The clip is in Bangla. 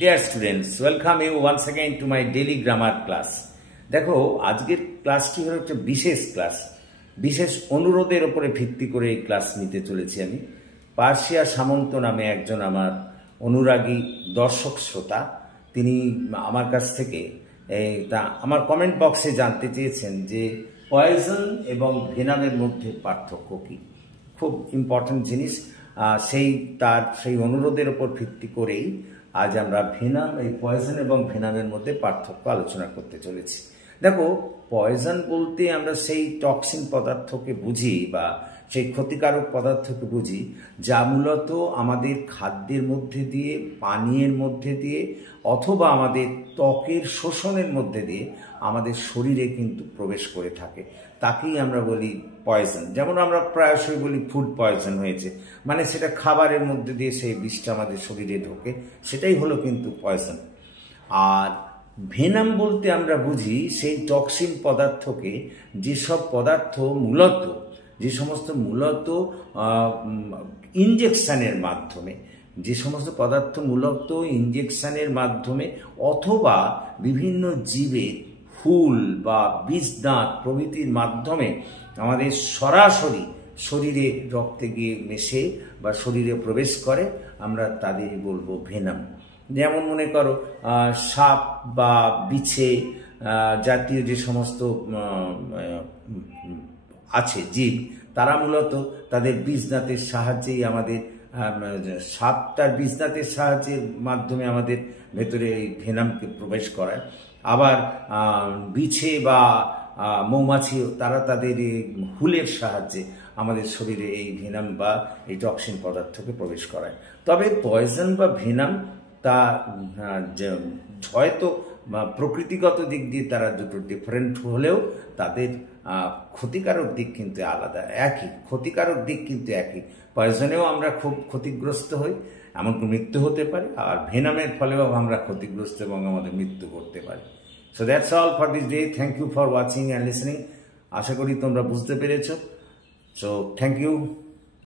Dear students, welcome you once again to my daily grammar class. দেখো আজকের ক্লাসটি হলো একটা বিশেষ ক্লাস। বিশেষ অনুরোধের উপরে ভিত্তি করে এই ক্লাস নিতে চলেছি আমি। পার্সিয়া সামন্ত নামে একজন আমার অনুরাগী দর্শক শ্রোতা, তিনি আমার কাছ থেকে আমার কমেন্ট বক্সে জানতে চেয়েছেন যে পয়জন এবং ভেনামের মধ্যে পার্থক্য কী। খুব ইম্পর্টেন্ট জিনিস। সেই অনুরোধের উপর ভিত্তি করেই আজ আমরা ভেনাম, এই পয়জন এবং ভেনামের মধ্যে পার্থক্য আলোচনা করতে চলেছি। দেখো, পয়জন বলতে আমরা সেই টক্সিন পদার্থকে বুঝি বা সেই ক্ষতিকারক পদার্থকে বুঝি যা মূলত আমাদের খাদ্যের মধ্যে দিয়ে, পানীয়ের মধ্যে দিয়ে অথবা আমাদের ত্বকের শোষণের মধ্যে দিয়ে আমাদের শরীরে কিন্তু প্রবেশ করে থাকে। তাকেই আমরা বলি পয়জন। যেমন আমরা প্রায়শই বলি ফুড পয়জন হয়েছে, মানে সেটা খাবারের মধ্যে দিয়ে সেই বিষটা আমাদের শরীরে ঢোকে, সেটাই হলো কিন্তু পয়জন। আর ভেনাম বলতে আমরা বুঝি সেই টক্সিন পদার্থকে, যেসব পদার্থ যে সমস্ত মূলত ইনজেকশনের মাধ্যমে, যে সমস্ত পদার্থ মূলত ইনজেকশনের মাধ্যমে অথবা বিভিন্ন জীবের হুল বা বীজদাঁত প্রভৃতির মাধ্যমে আমাদের সরাসরি শরীরে রক্তে গিয়ে মেশে বা শরীরে প্রবেশ করে, আমরা তাদেরই বলবো ভেনাম। যেমন মনে করো সাপ বা বিছে জাতীয় যে সমস্ত আছে জীব, তারা মূলত তাদের বীজদাঁতের সাহায্যেই আমাদের সাপ তার বীজদাঁতের সাহায্যের মাধ্যমে আমাদের ভেতরে এই ভেনামকে প্রবেশ করায়। আবার বিছে বা মৌমাছি, তারা তাদের হুলের সাহায্যে আমাদের শরীরে এই ভেনাম বা এই টক্সিন পদার্থকে প্রবেশ করায়। তবে পয়জন বা ভেনাম তা হয়তো প্রকৃতিগত দিক দিয়ে তারা দুটো ডিফারেন্ট হলেও তাদের ক্ষতিকারক দিক কিন্তু আলাদা, একই ক্ষতিকারক দিক কিন্তু একই। পয়জনেও আমরা খুব ক্ষতিগ্রস্ত হই, এমনকি মৃত্যু হতে পারে, আর ভেনামের ফলেও আমরা ক্ষতিগ্রস্ত এবং আমাদের মৃত্যু করতে পারি। So that's all for this day. Thank you for watching and listening. আশা করি তোমরা বুঝতে পেরেছ। So thank you.